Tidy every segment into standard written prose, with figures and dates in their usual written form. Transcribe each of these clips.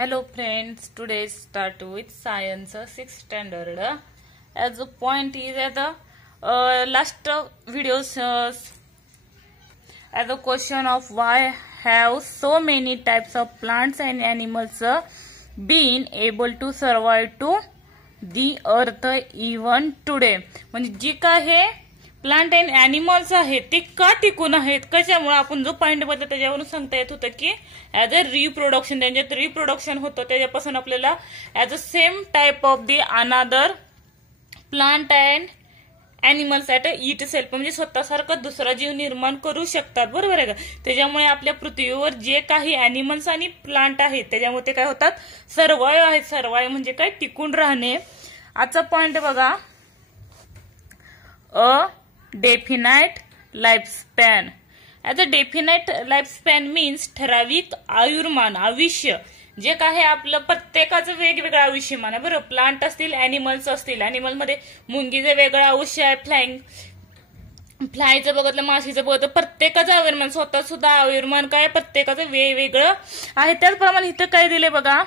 Hello friends, today start with science 6th standard. As the point is at the last videos as a question of why have so many types of plants and animals been able to survive to the earth even today. म्हणजे जी काय plant and animals आहेत ते का टिकून आहेत, कशामुळे आपण जो पॉइंट बघतो त्याच्यावरून सांगता येत होतं की ऍज अ रिप्रोडक्शन, त्यांच्यात रिप्रोडक्शन होतं, त्याच्यापासून आपल्याला as a same type of the another plant and animals at itself, म्हणजे स्वतःसारखं दुसरा जीव निर्माण करू शकतात. बरोबर आहे का? त्याच्यामुळे आपल्या पृथ्वीवर जे काही ॲनिमल्स आणि प्लांट आहेत त्याच्यामुळे ते काय होतात, सर्वाइव्ह आहेत. सर्वाइव्ह म्हणजे काय, टिकून राहणे. आजचा पॉइंट बघा, a definite lifespan. As a definite lifespan means ठराविक आयुर्मान, आयुष्य. जे काय आपलं प्रत्येकाचं वेगवेगळं आयुष्यमान आहे. बरोबर, प्लांट असतील, ॲनिमल्स असतील. ॲनिमल मध्ये मुंगीचं वेगळं आयुष्य आहे, फ्लायचं बघितलं, माशीचं बघितलं, प्रत्येकाचं आयुर्मान, स्वतः सुद्धा आयुर्मान काय प्रत्येकाचं वेगवेगळं आहे. त्याचप्रमाणे इथं काय दिले बघा,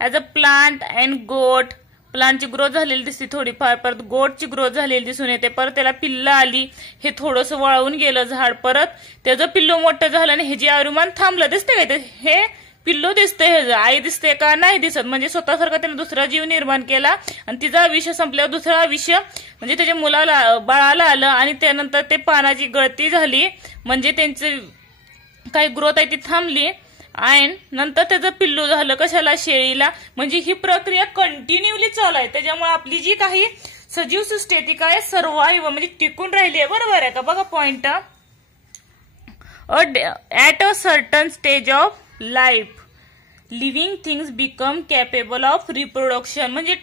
ऍज अ प्लांट अँड गोट. प्लांटची ग्रोथ झालेली दिसते थोडीफार, परत गोटची ग्रोथ झालेली दिसून येते, परत त्याला पिल्लं आली, हे थोडंसं वळवून गेलं झाड, परत त्याचं पिल्लू मोठं झालं आणि हे जे आयुर्मान थांबलं. दिसतंय काय, हे पिल्लू दिसतंय, हे आई दिसते का, नाही दिसत. म्हणजे स्वतःसारखा त्याने दुसरा जीव निर्माण केला आणि तिचा आयुष्य संपल्यावर दुसरा आयुष्य म्हणजे त्याच्या मुलाला, बाळाला आलं आणि त्यानंतर ते पानाची गळती झाली, म्हणजे त्यांची काही ग्रोथ आहे ती थांबली आणि नंतर त्याचं पिल्लू झालं. कशाला, शेळीला. म्हणजे ही प्रक्रिया कंटिन्युअली चालू आहे. त्याच्यामुळे आपली जी काही सजीव सृष्टी ती काय सर्वाइव्ह म्हणजे टिकून राहिली आहे. बरोबर आहे का? बघा point, at a certain stage of life living things become capable of reproduction. म्हणजे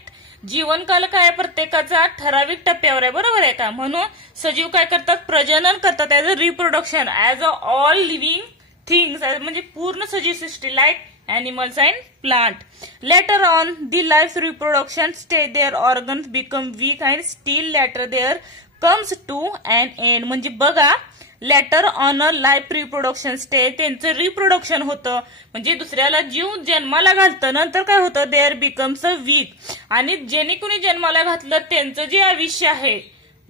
जीवनकाल काय प्रत्येकाचा ठराविक टप्प्यावर आहे. बरोबर आहे का? म्हणून सजीव काय करतात, प्रजनन करतात. As a reproduction, as a all living things, म्हणजे पूर्ण सजीव सृष्टी, like animals and plant. Later on the life reproduction stage their organs become weak and still later there comes to an end. म्हणजे बघा, later on a life reproduction stage त्यांचं reproduction होतं, म्हणजे दुसऱ्याला जीव जन्माला घालतं. नंतर काय होतं, देअर बिकम्स अ वीक. आणि ज्याने कुणी जन्माला घातलं त्यांचं जे आयुष्य आहे,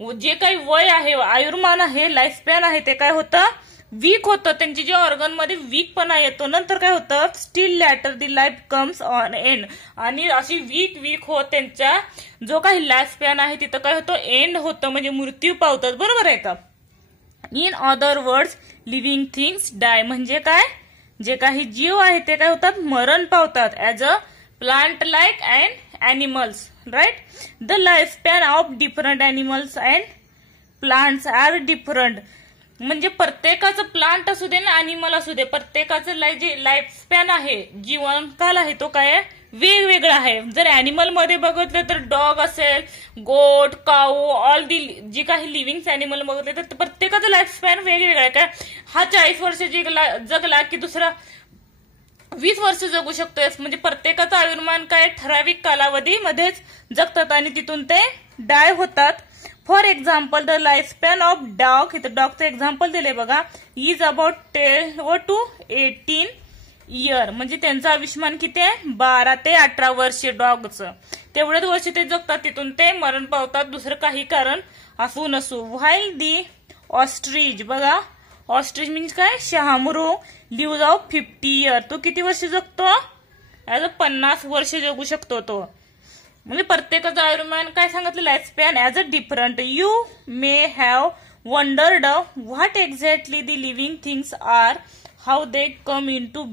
जे काही वय आहे, आयुर्मान आहे, लाईफ स्पॅन आहे, ते काय होतं, वीक होतं. त्यांची जे ऑर्गन मध्ये वीकपणा येतो. नंतर काय होतं, still later the life comes on end. आणि अशी वीक होत त्यांचा जो काही लाईफ स्पॅन आहे तिथं काय होतं, एंड होतं, म्हणजे मृत्यू पावतात. बरोबर आहे का? In other words living things die. म्हणजे काय, जे काही जीव आहे ते काय होतात, मरण पावतात. As a plant like and animals, right. The life span of different animals and plants are different. म्हणजे प्रत्येकाचं, प्लांट असू दे ना ॲनिमल असू दे, प्रत्येकाचं जे लाईफ स्पॅन आहे, जीवनकाल आहे, तो काय वेगवेगळा आहे. जर ॲनिमल मध्ये बघितलं तर डॉग असेल, गोट, काऊ, ऑल दी जी काही लिव्हिंग ॲनिमल बघितले तर प्रत्येकाचं लाईफ स्पॅन वेगवेगळा आहे. काय, हा 40 वर्ष जगला की दुसरा 20 वर्ष जगू शकतोय. म्हणजे प्रत्येकाचं आयुर्मान काय ठराविक कालावधीमध्येच जगतात आणि तिथून ते डाय होतात. For example the life span of dog, इथं डॉगचं एक्झाम्पल दिले बघा, इज अबाउट 12 to 18 इयर. म्हणजे त्यांचं आयुष्यमान किती आहे, 12 ते 18 वर्ष डॉगचं. तेवढेच वर्ष ते जगतात, तिथून ते मरण पावतात, दुसरं काही कारण असू नसू. व्हाईल दी ऑस्ट्रिच, बघा ऑस्ट्रिच म्हणजे काय, शहामृग, लिव्ज ऑफ 50 इयर. तो किती वर्ष जगतो, ऍज अ 50 वर्ष जगू शकतो तो. म्हणजे प्रत्येकाचं आयुर्मान काय सांगितलं, life span as a different. You may have wondered what exactly the living things are, how they come into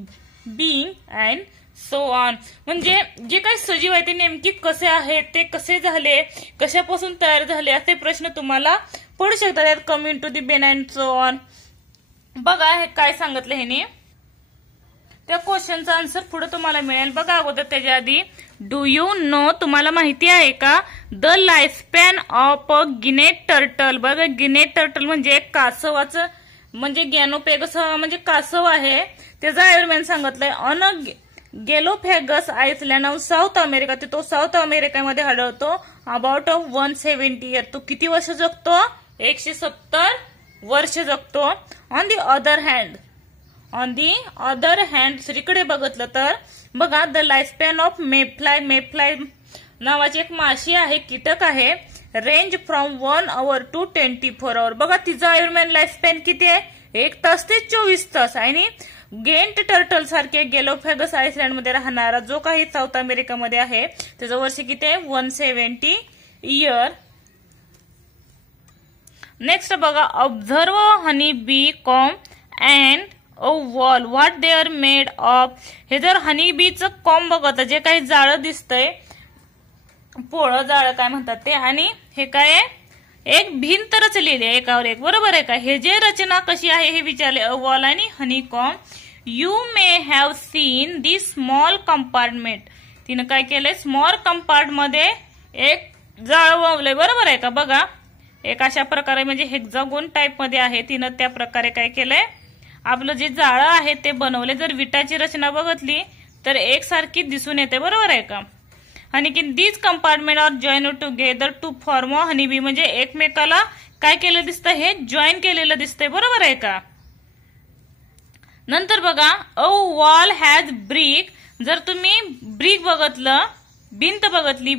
being and so on. म्हणजे जे काही सजीव आहे ते नेमकी कसे आहेत, ते कसे झाले, कशापासून तयार झाले, असे प्रश्न तुम्हाला पडू शकतात. कम इन टू दी बेन अँड सो ऑन. बघा हे काय सांगितलं ह्याने, त्या क्वेश्चनचा आन्सर पुढे तुम्हाला मिळेल. बघा अगोदर त्याच्या आधी, डू यू नो, तुम्हाला माहिती आहे का, the life span of a Ginette turtle. बघा गिनेट टर्टल म्हणजे कासवाचं, म्हणजे गॅनोपेगस म्हणजे कासव आहे, त्याचं आयुर्मान सांगितलंय. On a Galapagos island of South America, तो साऊथ अमेरिकेमध्ये आढळतो. About 170 year. तो किती वर्ष जगतो, 170 वर्ष जगतो. ऑन दी अदर हँड दुसरीकडे बघितलं तर बघा द लाईफ स्पॅन ऑफ मेफ्लाय नावाची एक माशी आहे, कीटक आहे, range from 1 hour to 24 hour. बघा तिचा आयुर्मान लाईफ स्पॅन किती आहे, 1 तास ते 24 तास. आणि गेंट टर्टल सारखे गॅलोपॅगस आयसलँड मध्ये राहणारा जो काही साऊथ अमेरिकामध्ये आहे त्याचं वर्ष किती आहे, 170 year. नेक्स्ट बघा observe honey bee comb and a wall what they are made of. हे जर हनी बीचं कॉम्ब बघत जे काही जाळं दिसतंय, पोळं जाळं काय म्हणतात ते, आणि हे काय एक भिंत रचलेली आहे एकावर एक, बरोबर आहे का. हे जे रचना कशी आहे हे विचारले, अ वॉल आणि honeycomb. You may have seen the small compartment. तिनं काय केलंय, स्मॉल कंपार्टमेंट मध्ये एक जाळ वळवलंय, बरोबर आहे का. बघा एक अशा प्रकारे म्हणजे हेक्झागोन टाइप मध्ये आहे, तिनं त्या प्रकारे काय केलंय, आपलं जे जाळं आहे ते बनवले. जर विटाची रचना बघितली तर एकसारखी दिसून येते, बरोबर आहे का. आणि की these compartment are join together to form a honey bee. म्हणजे एकमेकाला काय केलं दिसतं, हे जॉईन केलेलं दिसतंय, बरोबर आहे का. नंतर बघा अ वॉल हॅज ब्रिक. जर तुम्ही ब्रिक बघितलं, भिंत बघितली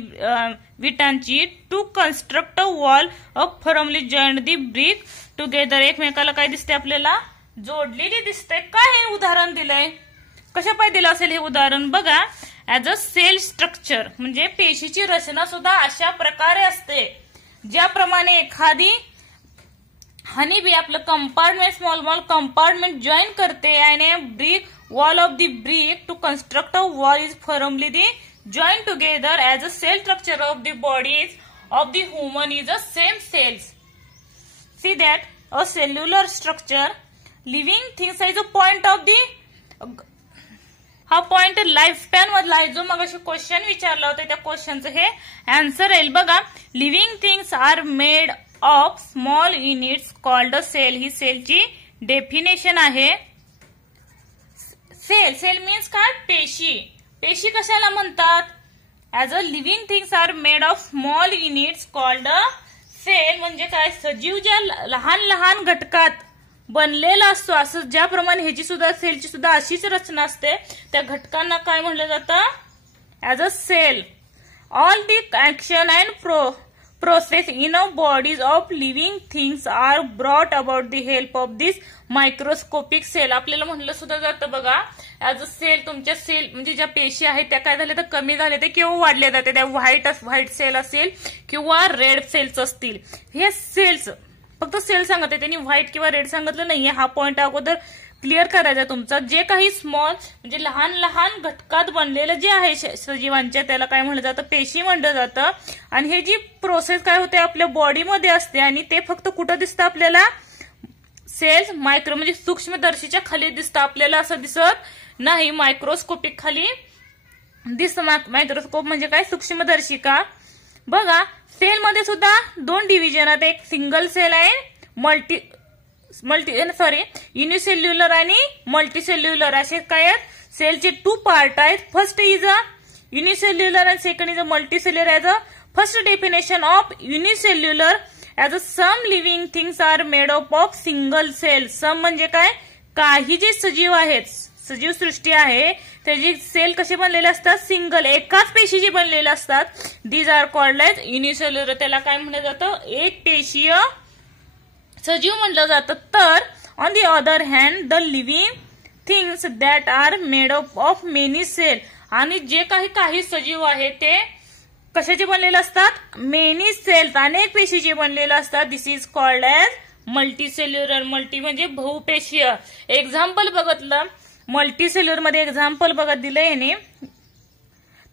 विटांची, to construct a wall a firmly joined the brick together. एकमेकाला काय दिसते, आपल्याला जोडलेली दिसते. काय हे उदाहरण दिलंय, कशा पाय दिलं असेल हे उदाहरण. बघा ऍज अ सेल स्ट्रक्चर, म्हणजे पेशीची रचना सुद्धा अशा प्रकारे असते, ज्याप्रमाणे एखादी हनी बी आपलं कंपार्टमेंट स्मॉल कंपार्टमेंट जॉईन करते आणि brick wall of the brick to construct a wall is firmly the join together as a cell structure of the bodies of the human is a same cells. See that a cellular structure living things is a point of the. हा point life span मधला आहे, जो मग अशी question विचारला होता त्या क्वेश्चनचं हे आन्सर येईल. बघा living things are made of small units called a cell. ही सेलची डेफिनेशन आहे. सेल मीन्स काय, पेशी. पेशी कशाला म्हणतात, as a living things are made of small units called a cell. म्हणजे काय, सजीव ज्या लहान लहान घटकात बनलेला असतो, असं ज्याप्रमाणे ह्याची सुद्धा सेलची सुद्धा अशीच रचना असते, त्या घटकांना काय म्हणलं जातं, as a cell. All the action and process in a bodies of living things are brought about the help of this microscopic cell. आपल्याला म्हणलं सुद्धा जातं बघा, ऍज अ सेल तुमच्या सेल म्हणजे ज्या पेशी आहेत त्या काय झाले तर कमी झाले ते किंवा वाढले जाते. त्या व्हाईट सेल असेल किंवा रेड सेल्स असतील. हे सेल्स फक्त सेल सांगते, त्यांनी व्हाईट किंवा रेड सांगितलं नाहीये. हा पॉइंट अगोदर क्लिअर करायचा तुमचा. जे काही स्मॉल म्हणजे लहान लहान घटकात बनलेलं जे आहे सजीवांच्या, त्याला काय म्हणलं जातं, पेशी म्हणलं जातं. आणि हे जी प्रोसेस काय होते आपल्या बॉडीमध्ये असते, आणि ते फक्त कुठं दिसतं आपल्याला, सेल्स मायक्रो म्हणजे सूक्ष्मदर्शीच्या खाली दिसतं. आपल्याला असं दिसत नाही, मायक्रोस्कोपिक खाली दिसतं. मायक्रोस्कोप म्हणजे काय, सूक्ष्मदर्शिका. बघा सेल मध्ये सुद्धा 2 डिव्हिजन आहेत, एक सिंगल सेल आहे, युनिसेल्युलर आणि मल्टीसेल्युलर असे काय आहेत. सेलचे 2 पार्ट आहेत. First is a unicellular and second is a multicellular. As a first definition of unicellular, as a some living things are made up of single cell. Some म्हणजे काय, काही जे सजीव आहेत, सजीव सृष्टी आहे त्याची सेल कसे बनलेले असतात, सिंगल, एकाच पेशीचे बनलेले असतात. These are called as unicellular. त्याला काय म्हणलं जातं, एक पेशीय सजीव म्हणलं जातं. तर on the other hand the living things that are made up of many cell. आणि जे काही सजीव आहे ते कशाचे बनलेले असतात, मेनी सेल्स, अनेक पेशीचे बनलेले असतात. This is called as multicellular. Multi म्हणजे बहुपेशीय. एक्झाम्पल बघितलं मल्टीसेल्युलर मध्ये, एक्झाम्पल बघत दिलं याने,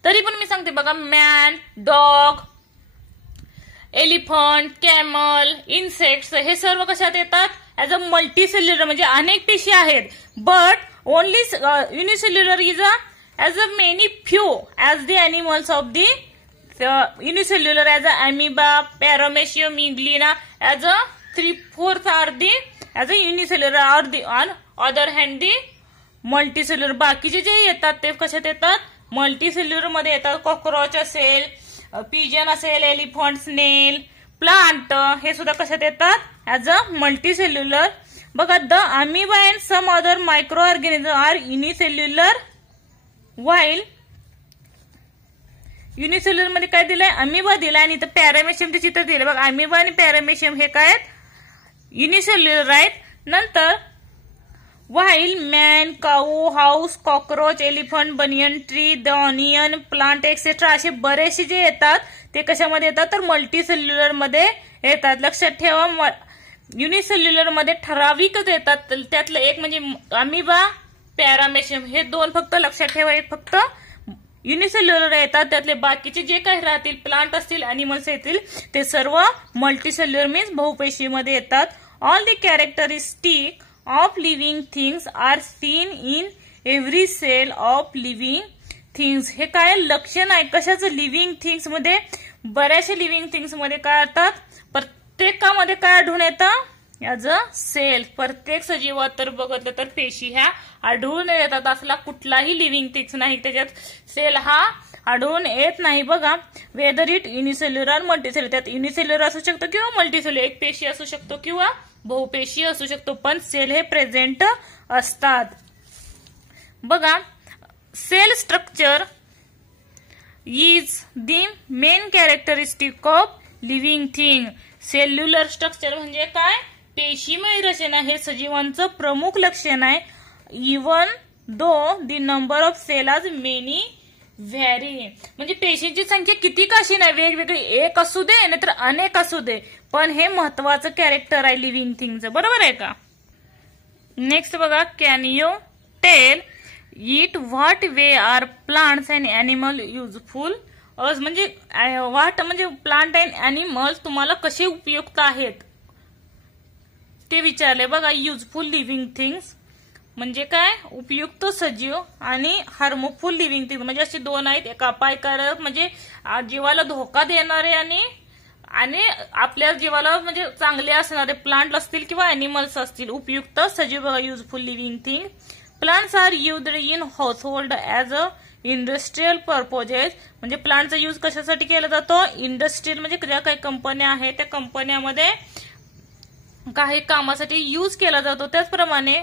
तरी पण मी सांगते बघा, man, dog, elephant, camel, insects, हे सर्व कशात येतात, ऍज अ मल्टीसेल्युलर म्हणजे अनेक पेशी आहेत. But only unicellular is a as a many few as the animals of the unicellular, as a amoeba, paramecium, inglina, as a 3/4 are the as a unicellular. or the on other hand the multicellular. बाकीचे जे येतात ते कशात येतात, multicellular मध्ये येतात. Cockroach असेल, pigeon असेल, एलिफंट, स्नेल, प्लांट, हे सुद्धा कशात येतात, ऍज अ मल्टीसेल्युलर. बघा the amoeba and some other micro organism are unicellular while unicellular मध्ये काय दिलंय, अमिबा दिलाय आणि इथं पॅरामेशियमचे चित्र दिले बघा. अमिबा आणि पॅरामेशियम हे काय युनिसेल्युलर आहेत. नंतर while man, cow, house, cockroach, elephant, banyan tree, the onion plant etcetera असे बरेचसे जे येतात ते कशामध्ये येतात तर मल्टीसेल्युलर मध्ये येतात. लक्षात ठेवा, युनिसेल्युलर मध्ये ठराविकच येतात. त्यातलं एक म्हणजे अमिबा, पॅरामेशियम हे दोन फक्त लक्षात ठेवा, एक फक्त युनिसेल्युलर येतात. त्यातले बाकीचे जे काही राहतील प्लांट असतील, अॅनिमल्स येतील ते सर्व मल्टीसेल्युलर मीन्स बहुपेशीमध्ये येतात. All the characteristic of living things are seen in every cell of living things. हे काय लक्षण आहे कशाचं, लिव्हिंग थिंग्स मध्ये. बऱ्याचशा लिव्हिंग थिंग्स मध्ये काय येतात, प्रत्येकामध्ये काय आढळून येतं ॲज अ सेल. प्रत्येक सजीवात तर बघितलं तर पेशी ह्या आढळून येतात. असला कुठलाही लिव्हिंग थिंग्स नाही त्याच्यात सेल हा आढळून येत नाही. बघा, वेदर इट युनिसेल्युलर मल्टीसेल्युलर, त्यात युनिसेल्युलर असू शकतो किंवा मल्टीसेल्युलर, एक पेशी असू शकतो किंवा बहुपेशी असू शकतो, पण सेल हे प्रेझेंट असतात. बघा, cell structure is the main characteristic of living thing. Cellular structure म्हणजे काय, पेशीमय रचना हे सजीवांचं प्रमुख लक्षण आहे. Even though the number of cell are many vary, म्हणजे पेशींची संख्या किती काशी नाही, वेगवेगळी एक असू दे नाहीतर अनेक असू दे, पण हे महत्वाचं कॅरेक्टर आहे लिव्हिंग थिंगचं. बरोबर आहे का. नेक्स्ट बघा, can you tell it what way are plants and animal useful us, म्हणजे व्हॉट म्हणजे प्लांट अँड अॅनिमल्स तुम्हाला कसे उपयुक्त आहेत ते विचारले. बघा, युजफुल लिव्हिंग थिंग्स म्हणजे काय, उपयुक्त सजीव, आणि हार्मफुल लिव्हिंग थिंग्स म्हणजे असे दोन आहेत, एक अपायकारक म्हणजे जीवाला धोका देणारे आणि आपल्या जीवाला म्हणजे चांगले असणारे प्लांट असतील किंवा अॅनिमल्स असतील. उपयुक्त सजीव बघा, useful living thing. Plants are used in household as a industrial purposes, म्हणजे प्लांटचा यूज कशासाठी केला जातो, इंडस्ट्रियल म्हणजे ज्या काही कंपन्या आहेत त्या कंपन्यामध्ये काही कामासाठी यूज केला जातो. त्याचप्रमाणे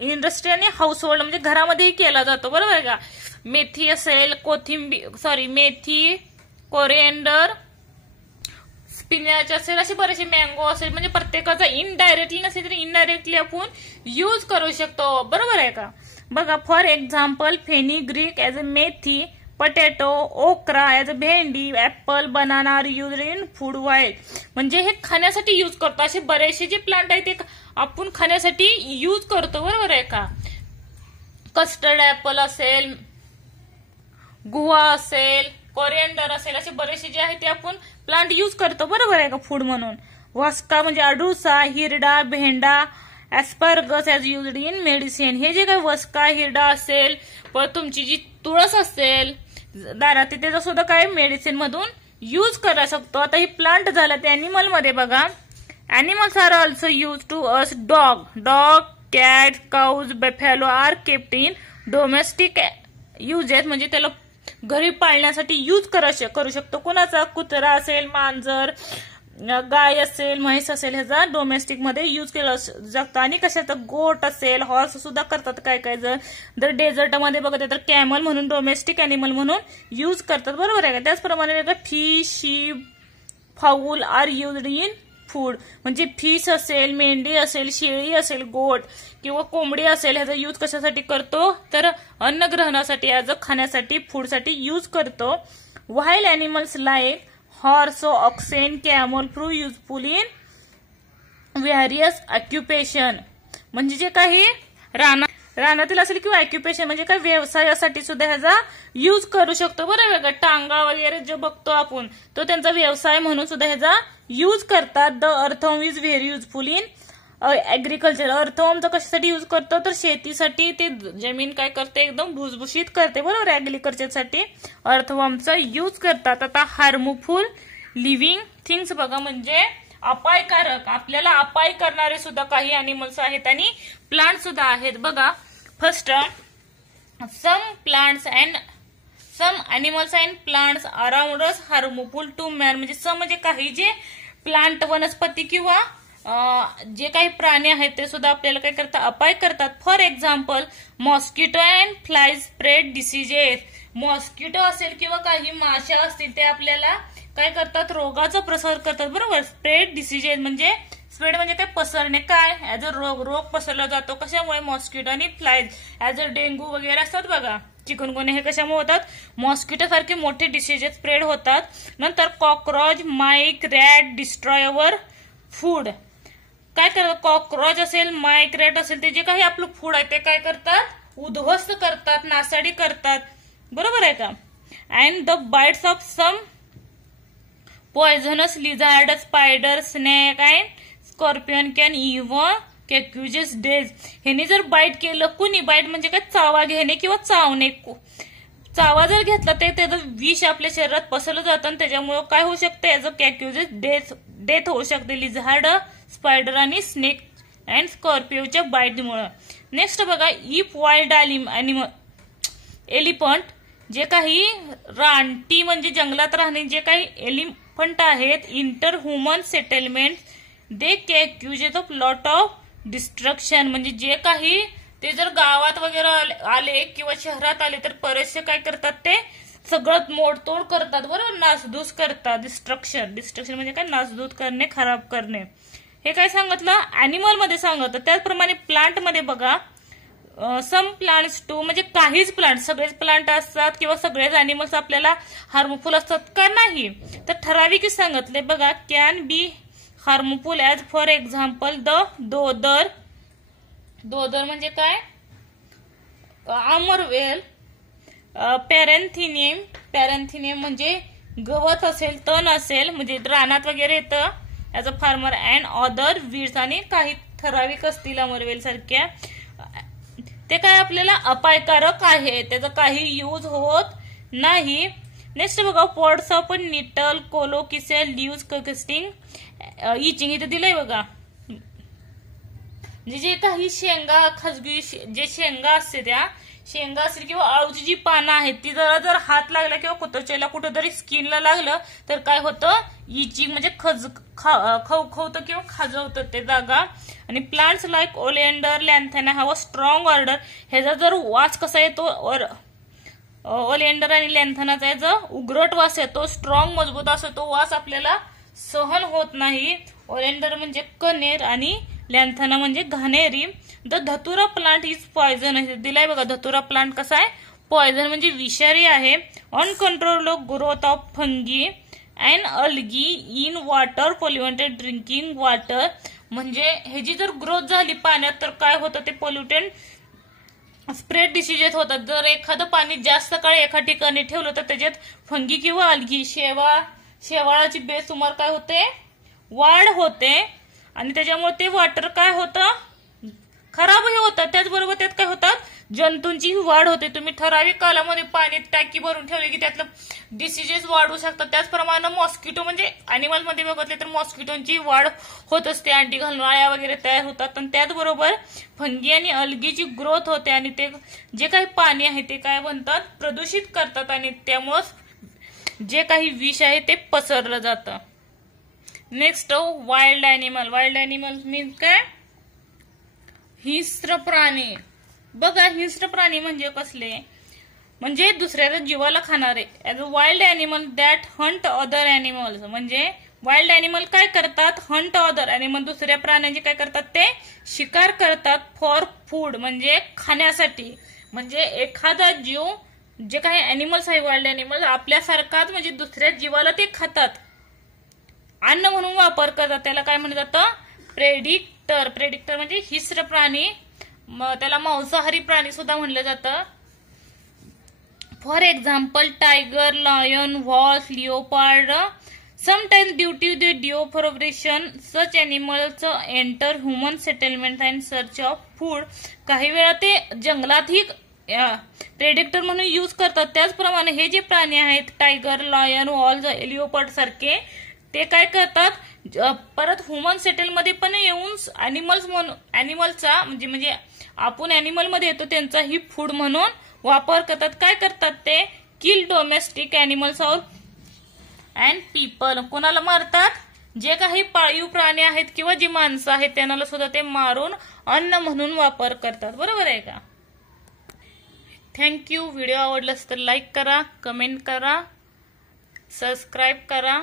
इंडस्ट्री आणि हाऊस होल्ड म्हणजे घरामध्येही केला जातो. बरोबर आहे का. मेथी असेल, मेथी, कोरिएंडर, स्पिनॅच असेल, असे बरेचसे मँगो असेल, म्हणजे प्रत्येकाचा इनडायरेक्टली नसेल तरी इनडायरेक्टली आपण यूज करू शकतो. बरोबर आहे का. बघा, for example fenugreek as a methi, potato, okra as a bhendi, apple, banana are use in food while, म्हणजे हे खाण्यासाठी यूज करतो. असे बरेचसे जे प्लांट आहेत ते आपण खाण्यासाठी यूज करतो. बरोबर आहे का. कस्टर्ड ऍपल असेल, गुवा असेल, कोरिएंडर असेल, असे बरेचसे जे आहेत ते आपण प्लांट यूज करतो. बरोबर आहे का, फूड म्हणून. वास्का म्हणजे अडुसा, हिरडा, भेंडा, ऍस्परगस ॲज युज्ड इन मेडिसिन, हे जे काही वस्का, हिरडा असेल, पण तुमची जी तुळस असेल दारात त्याचा सुद्धा काय मेडिसिन मधून यूज करू शकतो. आता ही प्लांट झालं. ते अॅनिमल मध्ये बघा, animals are also use to us dog, cat, cows, buffalo are kept in domestic uses, म्हणजे त्याला घरी पाळण्यासाठी यूज करू शकतो. कुणाचा, कुत्रा असेल, मांजर, गाय असेल, म्हैस असेल, ह्याचा डोमेस्टिक मध्ये यूज केला जातो. आणि कशाचा, गोट असेल, हॉर्स सुद्धा करतात काय काय जर डेझर्टमध्ये बघत तर कॅमल म्हणून डोमेस्टिक अॅनिमल म्हणून यूज करतात. बरोबर आहे का. त्याचप्रमाणे fish, sheep, fowl are used in food, म्हणजे फिश असेल, मेंढी असेल, शेळी असेल, गोट किंवा कोंबडी असेल, ह्याचा यूज कशासाठी करतो तर अन्न ग्रहणासाठी, ॲज अ खाण्यासाठी, फूडसाठी यूज करतो. While animals like horse, oxen, camel prove useful in various occupation, म्हणजे जे काही रानातील असेल किंवा ऑक्युपेशन म्हणजे काय व्यवसायासाठी सुद्धा ह्याचा यूज करू शकतो. बरोबर का. टांगा वगैरे जो बघतो आपण तो त्यांचा व्यवसाय म्हणून सुद्धा ह्याचा यूज करतात. The earthworm is very useful in agriculture, अर्थवर्मचा कशासाठी यूज करतो तर शेतीसाठी, ते जमीन काय करते एकदम भुसभुशीत करते. बरोबर. ऍग्रिकल्चरसाठी अर्थवर्मचा यूज करतात. आता हार्मफुल लिव्हिंग थिंग्स बघा, म्हणजे अपायकारक, आपल्याला अपाय करणारे सुद्धा काही अॅनिमल्स आहेत आणि प्लांट सुद्धा आहेत. बघा, first some animals and plants around us harmful to man, म्हणजे सम म्हणजे काही जे प्लांट, वनस्पती किंवा जे काही प्राणी आहेत ते सुद्धा आपल्याला काय करतात, अपाय करतात. For example mosquito and fly spread diseases. Mosquito असेल किंवा काही माशा असतील ते आपल्याला काय करतात, रोगाचा प्रसार करतात. बरोबर. स्प्रेड डिसीजेस म्हणजे स्प्रेड म्हणजे काय, पसरणे. काय, ऍज अ रोग पसरला जातो. कशामुळे, मॉस्किटो आणि फ्लायज. ऍज अ डेंग्यू वगैरे असतात बघा, चिकनगुन्हे, हे कशामुळे होतात, मॉस्किटो सारखे मोठे डिसीजेस स्प्रेड होतात. नंतर cockroach, mice, rat destroy our food. काय करतात, कॉकरोच असेल, माईक, रॅट असेल, ते जे काही आपलं फूड आहे ते काय करतात, उद्ध्वस्त करतात, नासाडी करतात. बरोबर आहे का. And the bites of some poisonous lizard, spider, snake and scorpion can even causes death. ह्याने जर बाईट केलं, कुणी बाईट म्हणजे काय, चावा घेणे किंवा चावणे. चावा जर घेतला तर त्याचं विष आपल्या शरीरात पसरलं जातं आणि त्याच्यामुळे काय होऊ शकतं, याचं कॅक्युजेस डेथ होऊ शकते. लिझार्ड, स्पायडर आणि स्नेक अँड स्कॉर्पिओच्या बाईटमुळे. नेक्स्ट बघा, इफ वाईल्ड अॅनिमल एलिफंट, जे काही रानटी म्हणजे जंगलात राहणे जे काही एलिफंट आहेत, enter human settlement, they causes of lot of destruction. म्हणजे जे काही ते जर गावात वगैरे आले किंवा शहरात आले तर बरेचसे काय करतात, ते सगळं मोडतोड करतात. बरोबर. नासधूस करतात. डिस्ट्रक्शन म्हणजे काय, नासधूस करणे, खराब करणे. हे काय सांगितलं, अॅनिमल मध्ये सांगितलं. त्याचप्रमाणे प्लांट मध्ये बघा, सम प्लांट्स टू म्हणजे काहीच प्लांट, सगळेच प्लांट असतात किंवा सगळेच अॅनिमल्स आपल्याला हार्मफुल असतात का, नाही. तर ठराविक सांगितले बघा, can be harmful as for example the dodder. Dodder म्हणजे काय, आमरवेल. पॅरेन्थिनियम म्हणजे गवत असेल, तण असेल, म्हणजे रानात वगैरे येतं as a farmer. And other weeds, आणि काही ठराविक असतील अमरवेल सारख्या, ते काय आपल्याला अपायकारक आहे, त्याचा काही यूज होत नाही. नेक्स्ट बघा, पॉड्स ऑफ निटल, कोलोकिसेल, लीव्स, कस्टिंग, इचिंग. इथे दिलंय बघा, जे काही शेंगा, खजगी जे शेंगा असते, त्या शेंगा असेल किंवा आळूची जी पानं आहेत ती जर हात लागला किंवा कुठच्याला कुठेतरी स्किनला लागलं तर काय होतं, इचिंग म्हणजे खवखवतं किंवा खाजवतं ते जागा. आणि plants like oleander, lantana have a strong odour. ह्याचा जर वास कसा येतो, ओलेंडर आणि लॅन्थॅनाचा याचा उग्रट वास येतो, स्ट्रॉंग मजबूत असतो, तो वास आपल्याला सहन होत नाही. ओलेंडर म्हणजे कनेर आणि लॅन्थॅना म्हणजे घाणेरी. द धतुरा प्लांट इज पॉयझन. दिलाय बघा, धतुरा प्लांट कसा आहे, पॉयझन म्हणजे विषारी आहे. Uncontrol growth of fungi and algae in water polluted drinking water. म्हणजे ह्याची जर ग्रोथ झाली पाण्यात तर काय होतं, ते पोल्युटेड स्प्रेड डिसीजेस होतात. जर एखादं पाणी जास्त काळ एका ठिकाणी ठेवलं तर त्याच्यात फंगी किंवा अल्गी, शेवाळाची बेसुमार काय होते, वाढ होते आणि त्याच्यामुळे ते वॉटर काय होतं, खराबही होतात. त्याचबरोबर त्यात काय होतात, जंतूंची वाढ होते. तुम्ही ठराविक कालामध्ये पाणी टाकी भरून ठेवले की त्यातलं डिसीजेस वाढू शकतात. त्याचप्रमाणे मॉस्किटो म्हणजे अॅनिमल मध्ये बघितले तर मॉस्किटोंची वाढ होत असते, अंडी घालून अळ्या वगैरे तयार होतात. आणि त्याचबरोबर फंगी आणि अल्गीची ग्रोथ होते आणि ते जे काही पाणी आहे ते काय बनतात, प्रदूषित करतात आणि त्यामुळे जे काही विष आहे ते पसरलं जातं. Next wild animal. Wild animal means काय, हिंस्र प्राणी. बघा, हिंस्र प्राणी म्हणजे कसले, म्हणजे दुसऱ्याच्या जीवाला खाणारे. As a wild animal that Hunt other animals. म्हणजे वाईल्ड अॅनिमल काय करतात, हंट अदर अॅनिमल, दुसऱ्या प्राण्यांची काय करतात, ते शिकार करतात. फॉर फूड म्हणजे खाण्यासाठी. म्हणजे एखादा जीव, जे काही अॅनिमल्स आहे वाईल्ड अॅनिमल, आपल्यासारखाच म्हणजे दुसऱ्या जीवाला ते खातात, अन्न म्हणून वापर करतात. त्याला काय म्हणलं जातं, प्रेडिक्टर. प्रेडिक्टर म्हणजे हिंस्र प्राणी, त्याला मांसाहारी प्राणी सुद्धा म्हणलं जातं. For example tiger, lion, wolves, leopard. Sometimes due to the deforestation such animals enter human settlement and search of food. काही वेळा ते जंगलातही प्रेडिक्टर म्हणून यूज करतात. त्याचप्रमाणे हे जे प्राणी आहेत, टायगर, लायन, व्हॉल्स, लिओपार्ड सारखे, ते काय करतात, परत ह्युमन सेटल मध्ये पण येऊन अॅनिमलचा म्हणजे आपण अॅनिमल मध्ये येतो त्यांचाही फूड म्हणून वापर करतात. काय करतात, ते किल डोमेस्टिक अॅनिमल्स और अँड पीपल. कोणाला मारतात, जे काही पाळीव प्राणी आहेत किंवा जी माणसं आहेत त्यांना सुद्धा ते मारून अन्न म्हणून वापर करतात. बरोबर आहे का? थँक्यू. व्हिडिओ आवडलास तर लाईक करा, कमेंट करा, सबस्क्राईब करा.